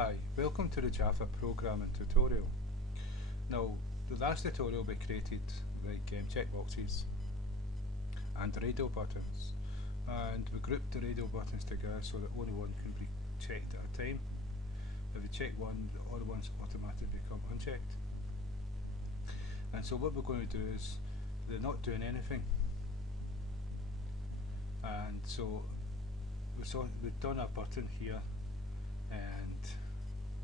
Hi, welcome to the Java programming tutorial. Now, the last tutorial we created checkboxes and radio buttons, and we grouped the radio buttons together so that only one can be checked at a time. If you check one, the other ones automatically become unchecked. And so what we're going to do is, they're not doing anything. And so we've done a button here, and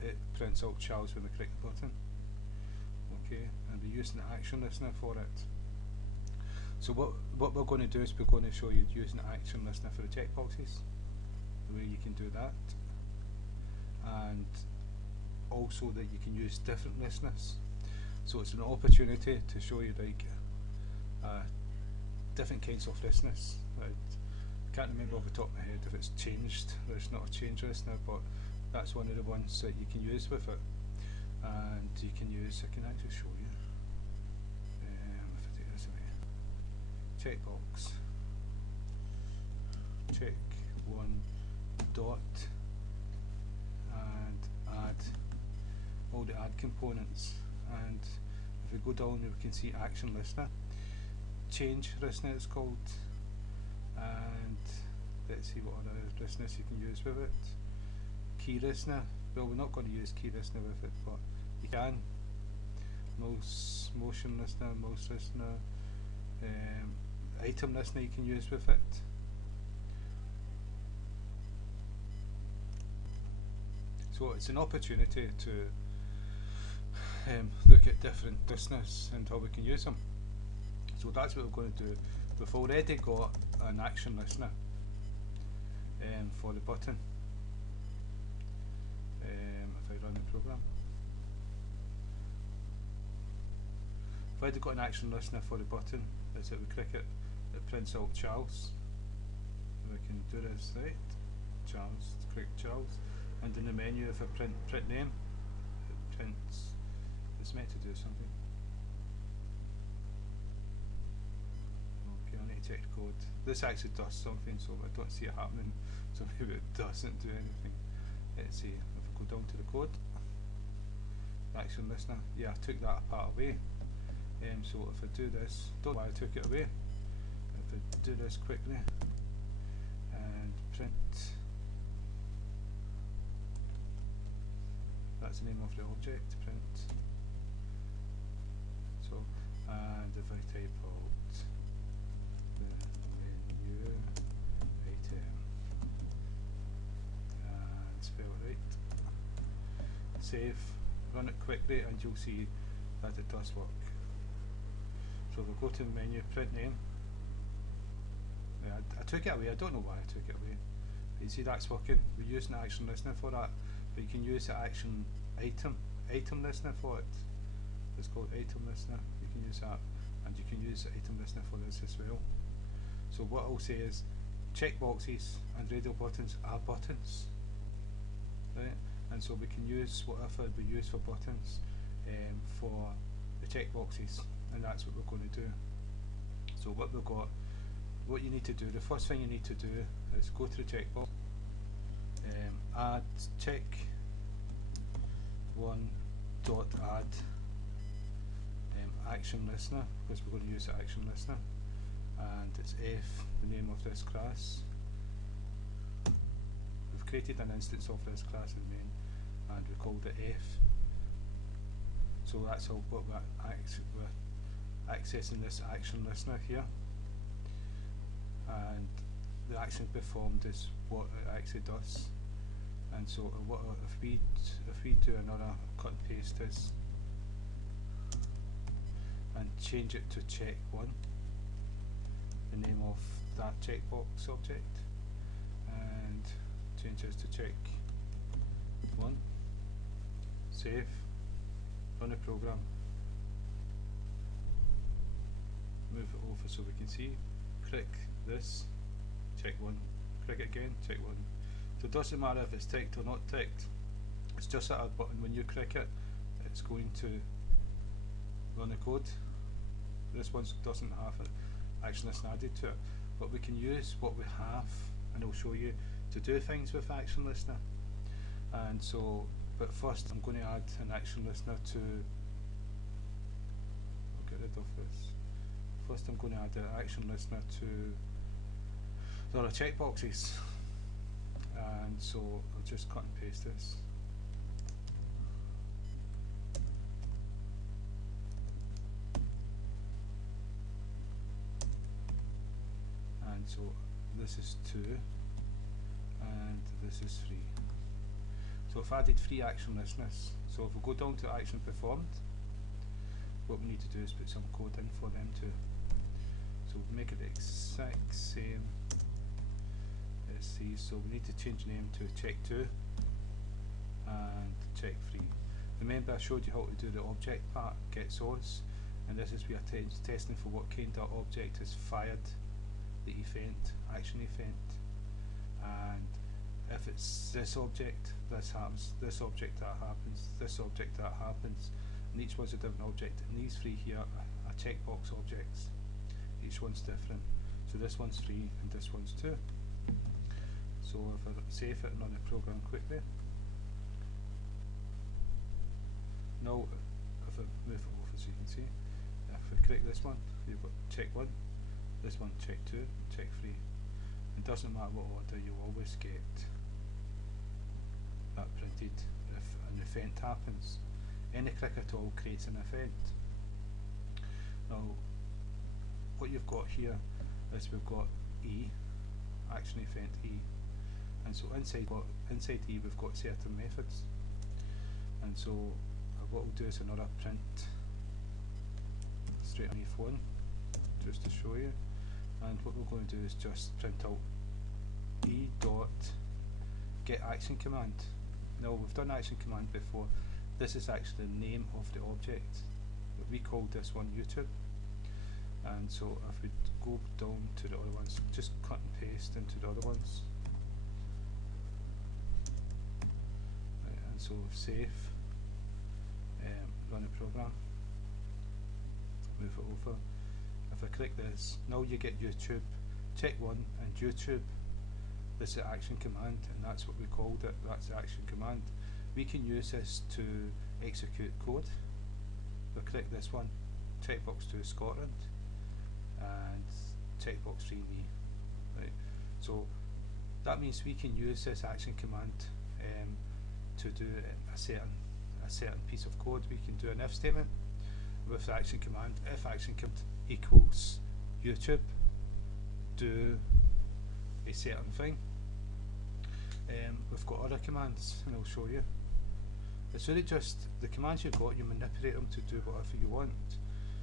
it prints out Charles when we click the button. Okay, and we're using the action listener for it. So what we're going to do is we're going to show you using the action listener for the checkboxes, the way you can do that, and also that you can use different listeners. So it's an opportunity to show you different kinds of listeners. Right. I can't remember off the top of my head if it's changed. There's not a change listener, but that's one of the ones that you can use with it. And you can use, I can actually show you. If I take this away, checkbox, check one dot, and add all the add components. And if we go down, we can see action listener, change listener it's called, and let's see what other listeners you can use with it. Key listener, well, we're not going to use key listener with it, but you can. Motion listener, mouse listener, item listener you can use with it. So it's an opportunity to look at different listeners and how we can use them. So that's what we're going to do. We've already got an action listener for the button. If I run the program, if I've got an action listener for the button, that's it. We click it, it prints out Charles. We can do this, right? Charles, click Charles, and in the menu, if I print name, it prints. It's meant to do something. Okay, I need to check the code. This actually does something, so I don't see it happening. So maybe it doesn't do anything. Let's see. If I go down to the code, action listener. Yeah, I took that part away. So if I do this, don't know why I took it away. If I do this quickly and print, that's the name of the object. Print. So, and if I type out the menu item and spell it right, save, run it quickly, and you'll see that it does work. So we'll go to the menu, print name. I took it away, I don't know why I took it away. But you see that's working. We're using the action listener for that, but you can use the action item listener for it. It's called item listener. You can use that, and you can use the item listener for this as well. So what I'll say is, checkboxes and radio buttons are buttons, right? And so we can use whatever we use for buttons for the checkboxes, and that's what we're going to do. So what you need to do, the first thing you need to do is go to the checkbox, add check one dot add action listener, because we're going to use the action listener, and it's F, the name of this class. We've created an instance of this class in main, and we called it F. So that's how what we're accessing this action listener here, and the action performed is what it actually does. And so what if we do another cut and paste this and change it to check one, the name of that checkbox object, and change this to check one, save, run the program, move it over so we can see, click this, check one, click it again, check one. So it doesn't matter if it's ticked or not ticked, it's just that button. When you click it, it's going to run the code. This one doesn't have an action listener added to it, but we can use what we have, and I'll show you to do things with action listener. And so but first I'm going to add an action listener to, I'll get rid of this. First I'm going to add an action listener to the other checkboxes, and so I'll just cut and paste this. And so this is 2 and this is 3. So I've added 3 action listeners. So if we go down to action performed, what we need to do is put some code in for them too. So we'll make it the exact same as these. So we need to change name to check2 and check3. Remember I showed you how to do the object part, get source, and this is we are testing for what kind of object is fired the event, action event, and if it's this object, this happens, this object, that happens, this object, that happens, and each one's a different object, and these 3 here are checkbox objects. Each one's different. So this one's 3 and this one's 2. So if I save it and run the program quickly, now if I move it over so you can see, if I click this one, you've got check 1, this one check 2, check 3. It doesn't matter what order, you'll always get that printed if an event happens. Any click at all creates an event. Now what you've got here is we've got E, action event E, and so inside E we've got certain methods, and so what we'll do is another print straight underneath one just to show you, and what we're going to do is just print out E dot get action command. Now we've done action command before. This is actually the name of the object. We called this one YouTube, and so if we go down to the other ones, just cut and paste into the other ones, right, and so save, run the program, move it over. If I click this, now you get YouTube, check 1 and YouTube. This is the action command, and that's what we called it. That's the action command. We can use this to execute code. If I click this one, checkbox 2 Scotland and checkbox 3 me. Right. So that means we can use this action command to do a certain piece of code. We can do an if statement with the action command. If action command equals YouTube, do a certain thing. We've got other commands, and I'll show you. It's really just the commands you've got, you manipulate them to do whatever you want.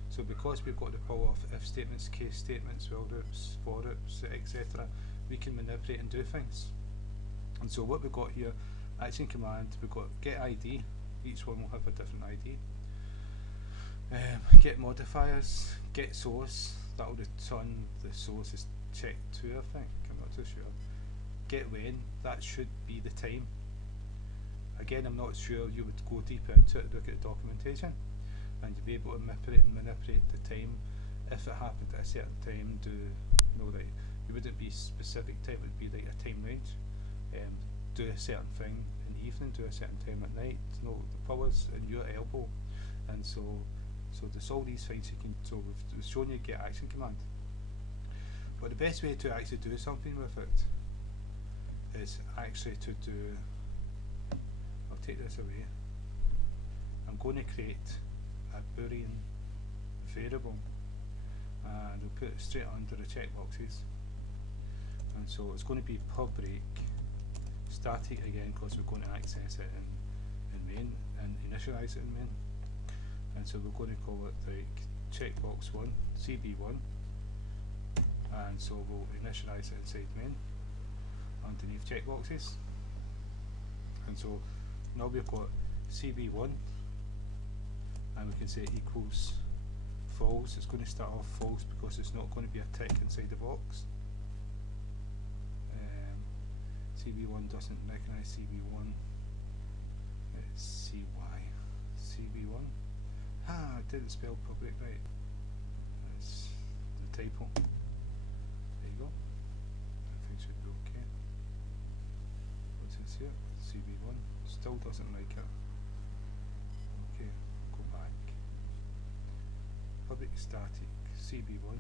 So because we've got the power of if statements, case statements, while loops, for loops, etc., we can manipulate and do things. And so what we've got here, action command, we've got get ID, each one will have a different ID. Get modifiers, get source, that will return the source is check 2 I think, I'm not too sure. Get when, that should be the time. Again, I'm not sure, you would go deeper into it, look at the documentation, and you'll be able to manipulate the time. If it happened at a certain time, like, it wouldn't be specific time, it would be like a time range. Do a certain thing in the evening, do a certain time at night. No, the power's in your elbow, and so there's all these things you can. So we've shown you get action command, but the best way to actually do something with it is actually to do. I'll take this away. I'm going to create a Boolean variable, and we'll put it straight under the checkboxes. And so it's going to be public static again, because we're going to access it in main and initialize it in main. And so we're going to call it like checkbox 1 CB1, and so we'll initialize it inside main underneath checkboxes. And so now we've got CB1, and we can say equals false. It's going to start off false because it's not going to be a tick inside the box. CB1 doesn't recognize CB1. It's CY. CB1. I didn't spell public right. That's the typo. There you go. Everything should be okay. What's this here? CB1 still doesn't like it. Okay, go back. Public static CB1.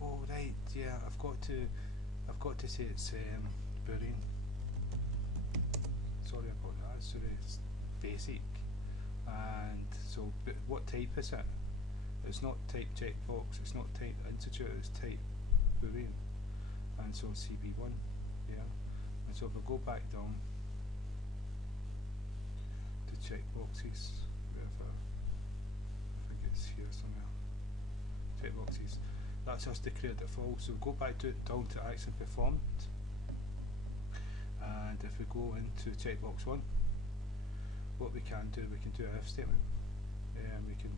Oh right, yeah, I've got to say it's Boolean. Sorry about that. So it's basic, and so but what type is it? It's not type checkbox. It's not type integer. It's type Boolean, and so CB1. Yeah, and so if I go back down to checkboxes, wherever, I think it's here somewhere. Checkboxes. That's us declared it false. So we go back to down to action performed, and if we go into checkbox 1, what we can do an if statement, and we can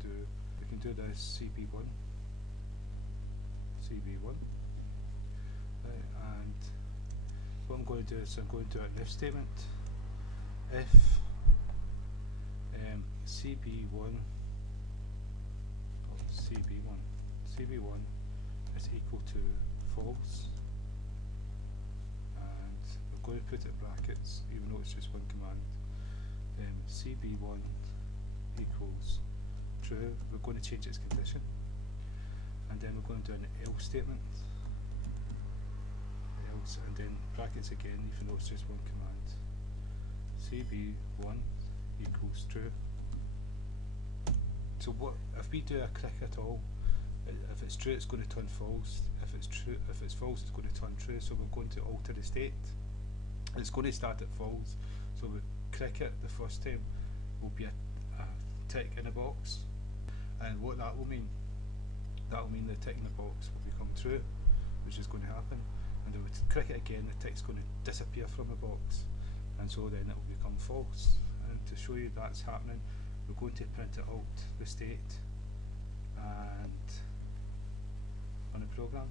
do this CB1, and what I'm going to do is I'm going to do an if statement. If CB1 is equal to false, and we're going to put it in brackets even though it's just one command. CB1 equals true, we're going to change its condition, and then we're going to do an else statement, else, and then brackets again even though it's just one command. CB1 equals true. So what if we do a click at all? If it's true, it's going to turn false. If it's false, it's going to turn true. So we're going to alter the state. It's going to start at false. So we click it the first time will be a tick in a box, and what that will mean the tick in the box will become true, which is going to happen. And if we click it again, the tick's going to disappear from the box, and so then it will become false. And to show you that's happening, we're going to print it out the state and on a program,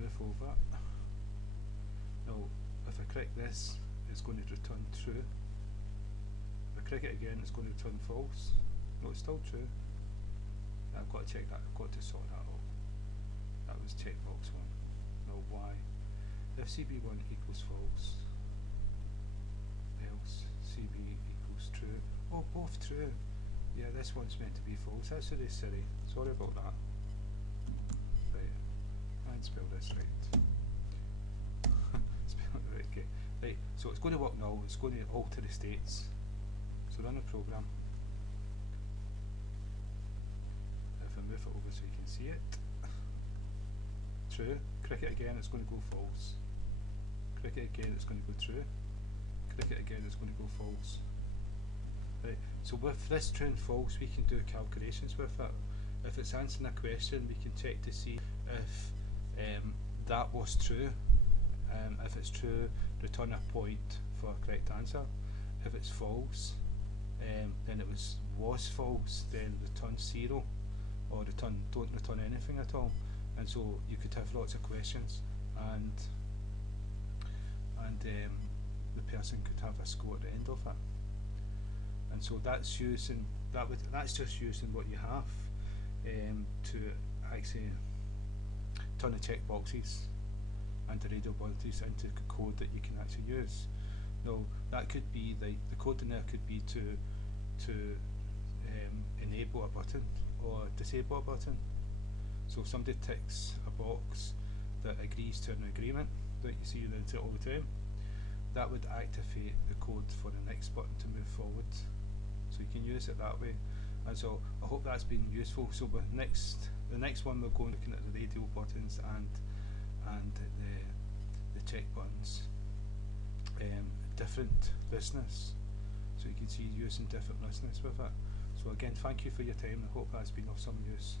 move over. Now if I click this, it's going to return true. If I click it again, it's going to return false. No, it's still true. I've got to check that, I've got to sort that out. That was checkbox 1. Now why? If CB1 equals false, else CB equals true. Oh, both true. Yeah, this one's meant to be false. That's really silly. Sorry about that. Right, and spell this right. Spell it right, okay. Right, so it's going to work now. It's going to alter the states. So run a program. If I move it over so you can see it. True. Click it again, it's going to go false. Click it again, it's going to go true. Click it again, it's going to go false. Right. So with this true and false, we can do calculations with it. If it's answering a question, we can check to see if that was true. If it's true, return a point for a correct answer. If it's false, then it was false, then return 0, or don't return anything at all. And so you could have lots of questions, and the person could have a score at the end of it. And so that's just using what you have to actually turn the checkboxes and the readabilities into code that you can actually use. Now that could be the code in there could be to enable a button or disable a button. So if somebody ticks a box that agrees to an agreement that you see it all the time, that would activate the code for the next button to move forward. So you can use it that way. And so I hope that's been useful. So the next one we're going looking at the radial buttons and the check buttons, different listeners. So you can see using different listeners with it. So again, thank you for your time. I hope that's been of some use.